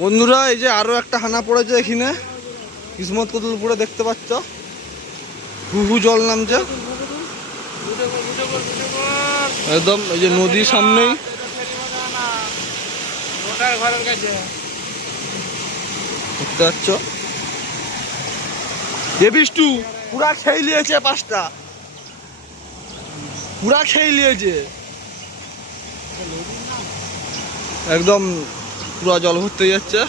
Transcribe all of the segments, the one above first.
বন্ধুরা এই যে আরো একটা হানা পড়েছে এখানে কিসমত কতুলপুরে দেখতে পাচ্ছ হু জল নামছে একদম এই যে নদীর সামনেই দেখতে পাচ্ছ এ বিষ্টু পুরা খেয়ে নিয়েছে পাঁচটা পুরা খেয়ে নিয়েছে একদম পুরা জল ভর্তি যাচ্ছে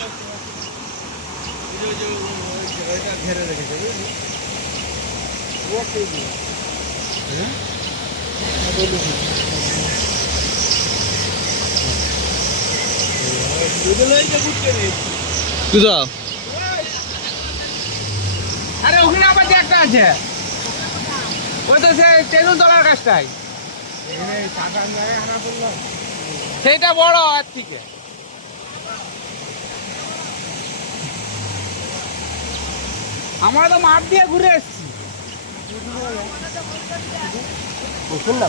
আরে ওখানে আবার যে একটা আছে ওই তো সে তেঁতুল তলার গাছটাই সেইটা বড় এর থেকে আমরা তো মাঠ দিয়ে ঘুরে এসছি এখানটা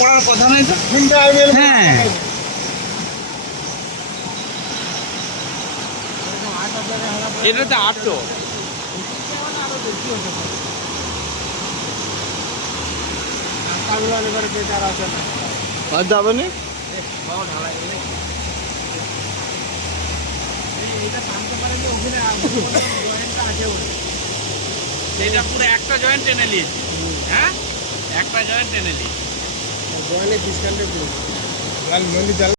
পড়ার কথা নয় তো হ্যাঁ এটা তো আটো আর যাবে না সেটা পুরো একটা জয়েন্ট টেনে নিয়েছি হ্যাঁ একটা জয়েন্ট টেনে নিয়েছি